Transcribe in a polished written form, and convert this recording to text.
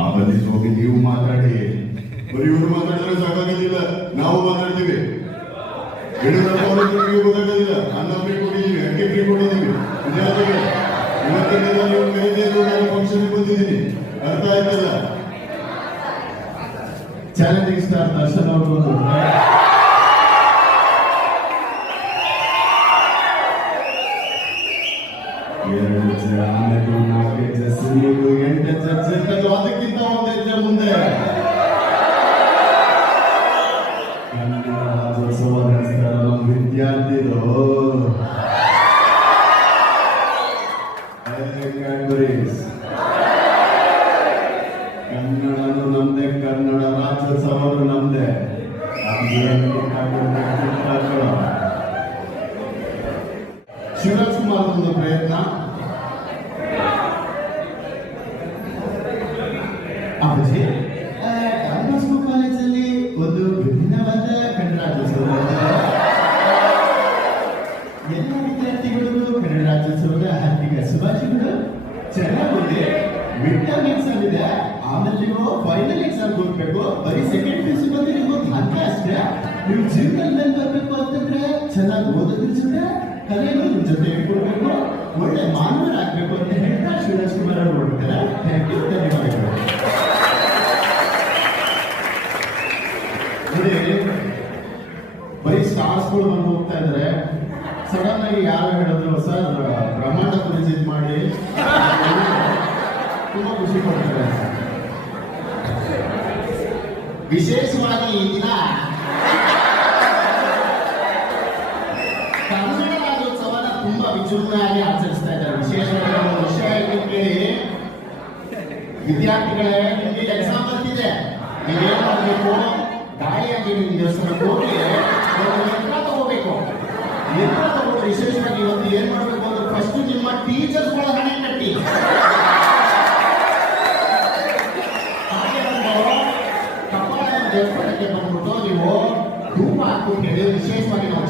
ಆ ಬನ್ನಿ ಹೋಗಿ ನೀವು ಮಾತಾಡಿ. ಬರೀ ಇವರು ಮಾತಾಡಿದ್ರೆ ಸಾಕಾಗೋದಿಲ್ಲ, ನಾವು ಮಾತಾಡ್ತೀವಿ. ಯಡಿಯೂರಪ್ಪ ಅವರಿಗೆ ಗೊತ್ತಾಗೋದಿಲ್ಲ. ಅನ್ನ ಫ್ರೀ ಕೊಟ್ಟಿದ್ದೀವಿ, ಅಕ್ಕಿ ಫ್ರೀ ಕೊಟ್ಟಿದ್ದೀವಿ ವಿದ್ಯಾರ್ಥಿಗಳು. ಇವತ್ತಿನಿಂದ ನೀವು ಕರೀತಿದ್ರು, ನಾನು ಫಂಕ್ಷನ್ ಬಂದಿದ್ದೀನಿ. ಅರ್ಥ ಆಯ್ತಲ್ಲ? ಚಾಲೆಂಜಿಂಗ್ ಸ್ಟಾರ್ ದರ್ಶನ್ ಅವರು ಬಂದು ಅದಕ್ಕಿಂತ ಒಂದು ಹೆಜ್ಜೆ ಮುಂದೆ ಕನ್ನಡ ರಾಜ್ಯೋತ್ಸವ ನಡೆಸ್ತಾರೆ ನಮ್ಮ ವಿದ್ಯಾರ್ಥಿಗಳು. ಕನ್ನಡನು ನಮ್ದೆ, ಕನ್ನಡ ರಾಜ್ಯೋತ್ಸವನು ನಮ್ದೆ. ಶಿವರಾಜ್ ಕುಮಾರ್ ಒಂದು ಪ್ರಯತ್ನ. ಡಾನ್ಬಾಸ್ಕೋ ಕಾಲೇಜಲ್ಲಿ ಒಂದು ವಿಭಿನ್ನವಾದ ಕನ್ನಡ ರಾಜ್ಯೋತ್ಸವ. ಎಲ್ಲ ವಿದ್ಯಾರ್ಥಿಗಳಿಗೂ ಕನ್ನಡ ರಾಜ್ಯೋತ್ಸವದ ಹಾರ್ದಿಕ ಶುಭಾಶಯಗಳು. ಚೆನ್ನಾಗಿದೆ. ಮಿಡ್ ಟರ್ಮ್ ಎಕ್ಸಾಮ್ ಇದೆ, ಆಮೇಲೆ ನೀವು ಫೈನಲ್ ಎಕ್ಸಾಮ್ ಹೋಗ್ಬೇಕು. ಬರೀ ಸೆಕೆಂಡ್ ಪಿ ಯು ಸಿ ಬಂದು ನಿಮ್ಗೆ ಹಂತ ಅಷ್ಟೇ. ನೀವು ಜೀವನದಲ್ಲಿ ಬರ್ಬೇಕು ಅಂತಂದ್ರೆ ಚೆನ್ನಾಗಿ ಓದೋದ್ರ ಜೊತೆ ಕಲೆಯನ್ನು ನಿಮ್ ಜೊತೆ ಇಟ್ಕೊಳ್ಬೇಕು, ಒಳ್ಳೆ ಮಾನವರಾಗಬೇಕು ಅಂತ ಹೇಳ್ತಾ ಶಿವರಾಜ್ ಕುಮಾರ್ ಅವರು ಹೊರಡ್ತಾರೆ. ಥ್ಯಾಂಕ್ ಯು, ಧನ್ಯವಾದಗಳು. ನೋಡಿ, ಬರೀ ಸ್ಟಾರ್ಸ್ಗಳು ಬಂದು ಹೋಗ್ತಾ ಇದ್ರೆ ಸಡನ್ ಆಗಿ ಯಾರು ಹೇಳಿದ್ರು ಸರ್ ಬ್ರಹ್ಮಾಂಡ ಪರಿಚಿತ್ ಮಾಡಿ, ತುಂಬಾ ಖುಷಿ ಪಡ್ತಾರೆ. ವಿಶೇಷವಾಗಿ ಈ ದಿನ ಕನ್ನಡ ರಾಜ್ಯೋತ್ಸವನ ತುಂಬಾ ವಿಜೃಂಭಣೆಯಾಗಿ ಆಚರಿಸ್ತಾ ಇದ್ದಾರೆ. ವಿಶೇಷವಾಗಿ ಒಂದು ವಿಷಯ ಕೇಳಿ ವಿದ್ಯಾರ್ಥಿಗಳೇ, ನಿಮಗೆ ಎಕ್ಸಾಮ್ ಬರ್ತಿದೆ, ನೀವೇನ್ ಮಾಡಬೇಕು? ಗಾಳಿಯಾಗಿ ನಿಮ್ಮ ದೇವಸ್ಥಾನಕ್ಕೆ ಹೋಗಿ ಒಂದು ಯಂತ್ರ ತಗೋಬೇಕು. ಯಂತ್ರ ತಗೊಂಡು ವಿಶೇಷವಾಗಿ ಇವತ್ತು ಏನ್ ಮಾಡಬೇಕು ಅಂದ್ರೆ ಫಸ್ಟ್ ನಿಮ್ಮ ಟೀಚರ್ಸ್ಗಳ ಹಣೆ ಕಟ್ಟಿ, ಕಪಾಳ ದೇವಸ್ಥಾನಕ್ಕೆ ಬಂದ್ಬಿಟ್ಟು ನೀವು ಧೂಪ ಹಾಕ್ಬಿಟ್ಟು ವಿಶೇಷವಾಗಿ ನಾವು